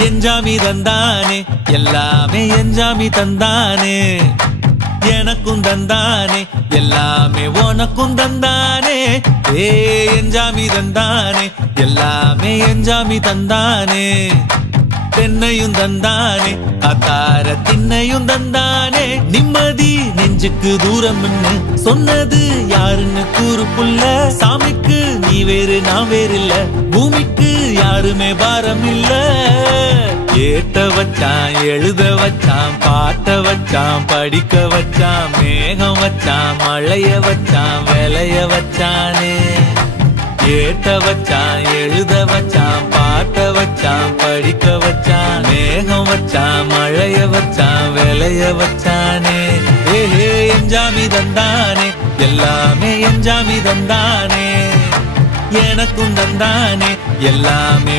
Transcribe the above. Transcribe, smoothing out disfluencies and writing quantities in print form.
எஞ்சாமி தந்தானே எல்லாமே எஞ்சாமி தந்தானே எனக்கும் தந்தானே எல்லாமே உனக்கும் தந்தானே ஏ எஞ்சாமி தந்தானே எல்லாமே எஞ்சாமி தந்தானே தென்னையும் தந்தானே காத்தார திண்ணையும் தந்தானே நிம்மதி நெஞ்சுக்கு தூரம்னு சொன்னது யாருன்னு கூறு புள்ள சாமிக்கு நீ வேறு நான் வேறு இல்ல பூமிக்கு யாருமே பாரம் இல்ல ஏத்த வச்சான் எழுத வச்சான் பாட்ட வச்சான் படிக்க வச்சான் மேகம் வச்சான் மழைய வச்சான் விளைய வச்சானே ஏத்த வச்சான் எழுத வச்சான் பாட்ட வச்சான் படிக்க வச்சான் மேகம் வச்சான் மழைய வச்சான் விளைய வச்சானே ஏஹே எஞ்சாமி தந்தானே எல்லாமே எஞ்சாமி தந்தானே எனக்கும் தந்தானே எல்லாமே